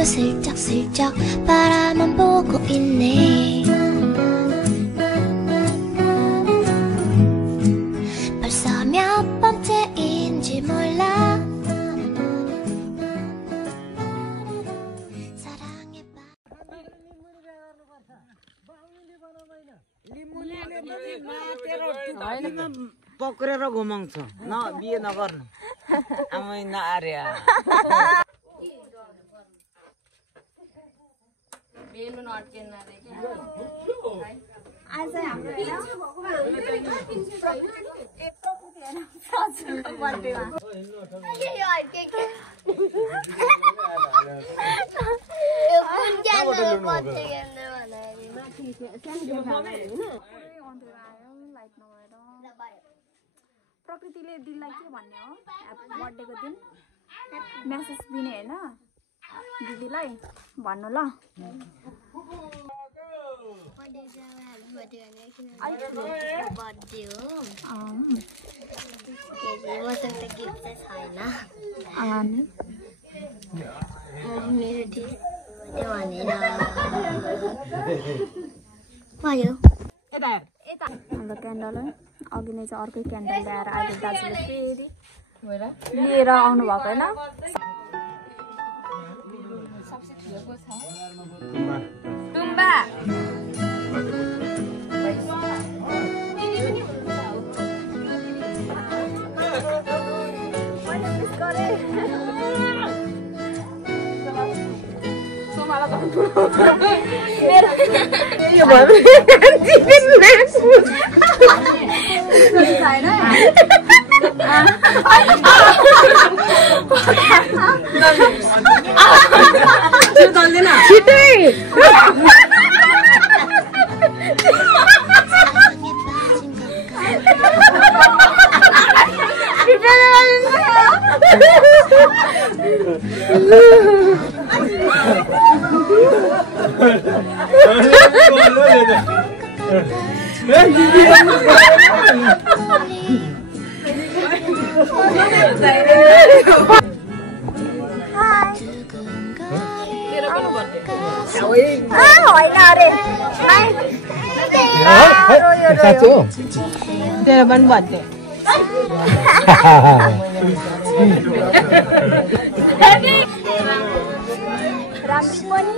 아주 슬쩍슬쩍 바라만 보고 있네. 벌써 몇 번째인지 몰라. पक्रेर घुमाउँछ न बिहे नगर्नु आमै नआर्या बेलुन अड्केन रे के आज हाम्रो प्रकृतिले दिनलाई के भन्ने हो बर्थडेको दिन मेसेज दिने हैन दिदीलाई भन्नु ल बर्थडे हो मसँग त गिफ्ट चाहिँ छैन मेरो त्यो भनेर भयो हाम्रो क्यान्डल अघि नै चाहिँ अर्कै क्यान्डल ल्याएर अहिले दाजुले फेरि लिएर आउनु भएको होइन टुम्बा तेरो पनि बर्थडे राम्री पनि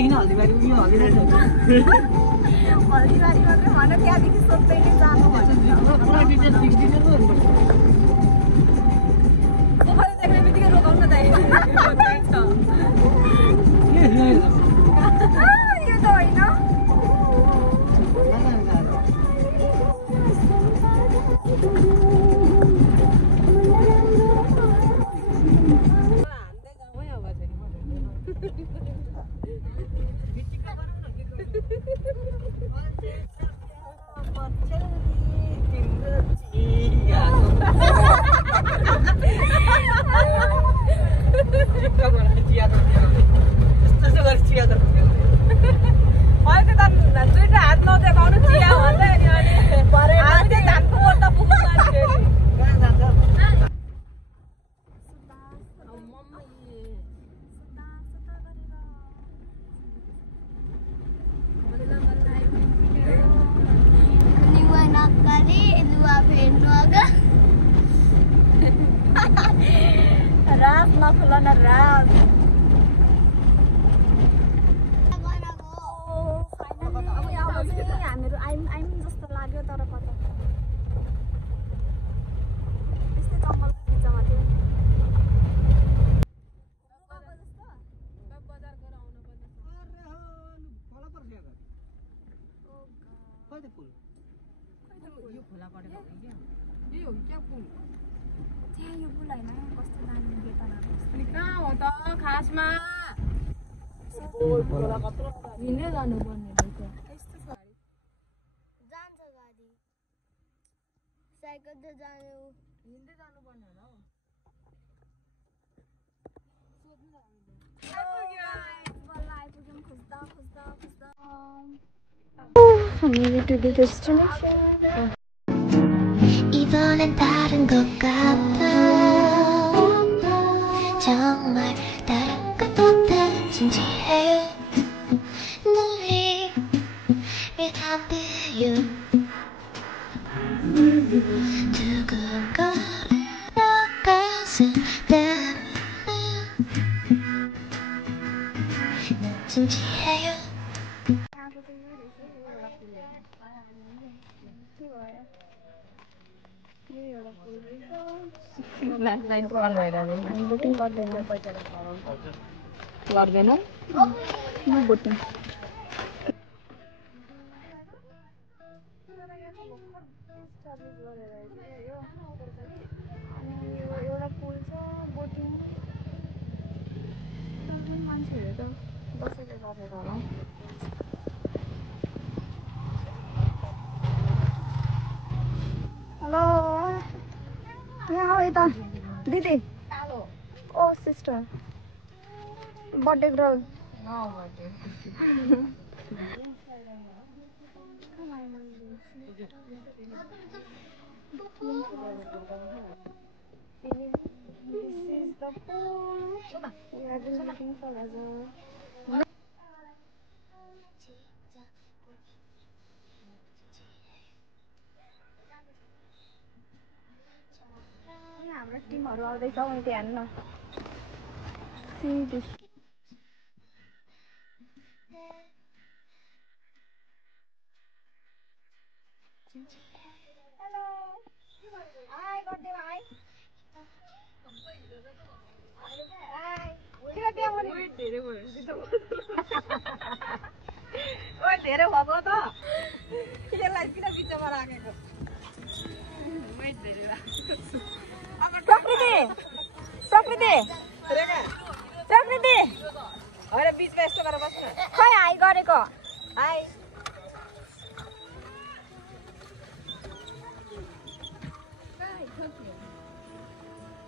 किन हल्दीबारी उयो हल्दीबारी हल्दीबारी मात्रै भन त्यहाँदेखि सोध्दै नै जानु पुरा डिटेल फिक्स डिटेल पोखरी देख्ने बित्तिकै रोकाउन त यो त होइन दुईटा हात नदेखाउनु चिया भन्दै अनि हामीले धानको बोट पुग्नु Lua nak kali, lua pen agak. रात नखुल न रात हामीहरू आइम जस्तो लाग्यो तर कता त्यस्तै जङ्गलको बिचमा थियो त्यहाँ यो पुल होइन कस्तो दामी बेतनाको कहाँ हो त खासमा हिँड्दै जानुपर्ने रहेछ जान्छ गाडी साइकल त जानु हिँड्दै जानुपर्ने होला हौ आइपुग्यौँ खोज्दा 이번엔 다른 것 같아 정말 다른 것 같아 진지해요 너를 위한대요 두근거리는 가슴 때문에 난 진지해요 लाइन पर भइरहेको बुटिङ गर्दैन गर्दैन बुटिङ एउटा पुल छ बोटिङ मान्छेहरू त बसेर गरेर होला हेलो यहाँ हो यता दिदी ओ sister birthday girl This is the pool. We are just looking for leisure. हाम्रो टिमहरु आउँदैछ उनी त्यहाँ हेर्न See this. Hello. Hi, good day, hi. Hi. किन त्यहाँ पनि धेरै भयो ओइ धेरै भएको त यसलाई किन बिचमा राखेको मै धेरै प्रकृति प्रकृति प्रकृति हैन बीचमा यस्तो गरेर बस्नु खै हाई गरेको हाई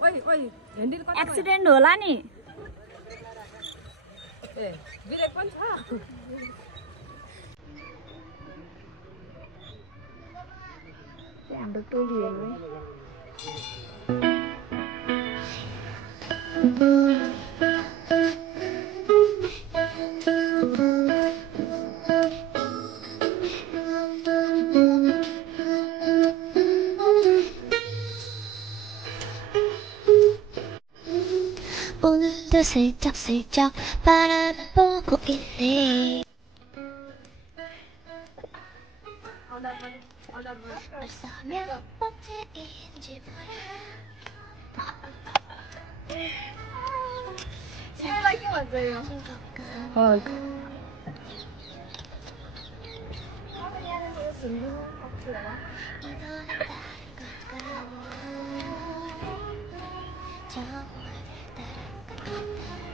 ओइ ओइ ह्यान्डल कति एक्सिडेन्ट होला नि ए ब्रेक पनि छ हाम्रो टोलीहरु 오늘도 슬쩍슬쩍 바라보고 하고 있네. 벌써 몇 번째인지 몰라. 시원하게 맞아요.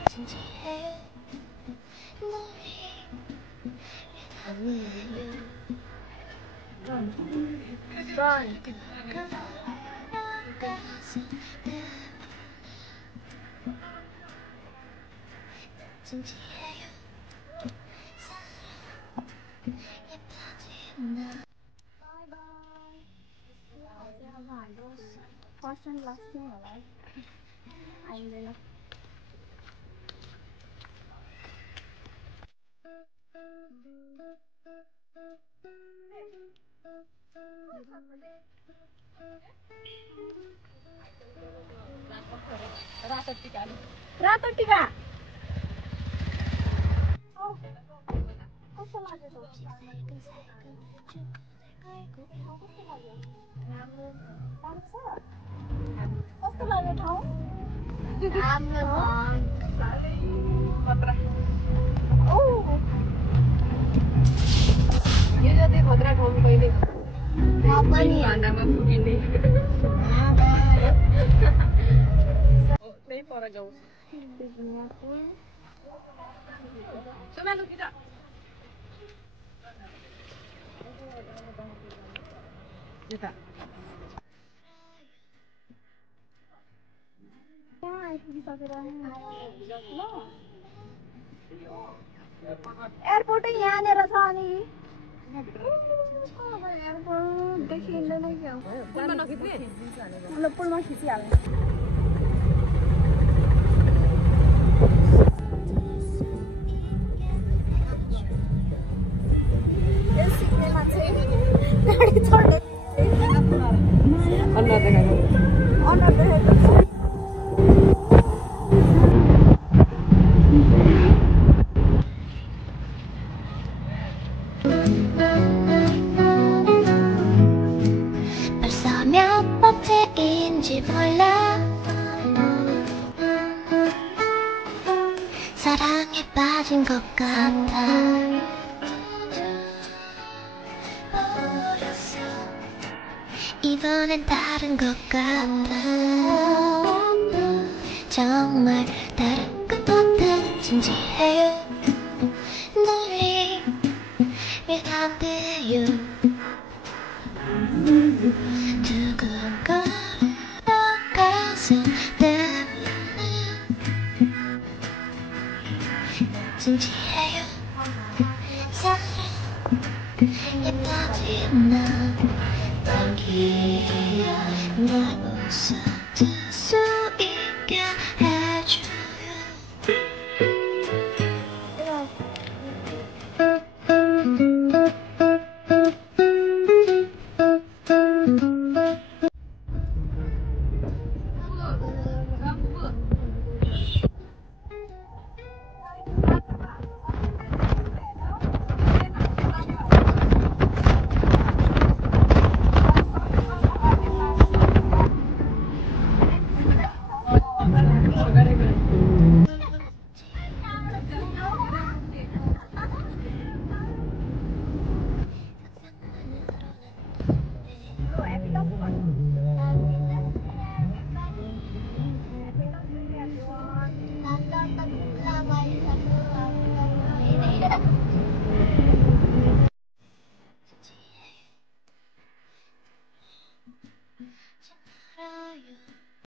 진지해 진지해요. Person lasting ở đấy. Anh đây là Rata tiga. Yo ya te podrá con ini. Apa nih? Nama begini. Oh, ini para jauh. Coba lu kita. Kita. Airport यहाँनिर छ अनि एयरपोर्ट देखिँदैन क्या पुलमा नखिच्ने? मतलब पुलमा खिचिहाल्ने यस सिक्नेमा चाहिँ गाडी चढ्ने अनुहार देखाएको. अनुहार देखेको छ 벌써 몇 번째인지 몰라. 사랑에 빠진 것 같아. 이번엔 다른 것 같아. 정말 다른 것 같아. 진지해요. 너를 왜 안 돼요? 두근거려 가슴 때문에 진지해요. 사랑에 빠진 나 여기야 날 웃어.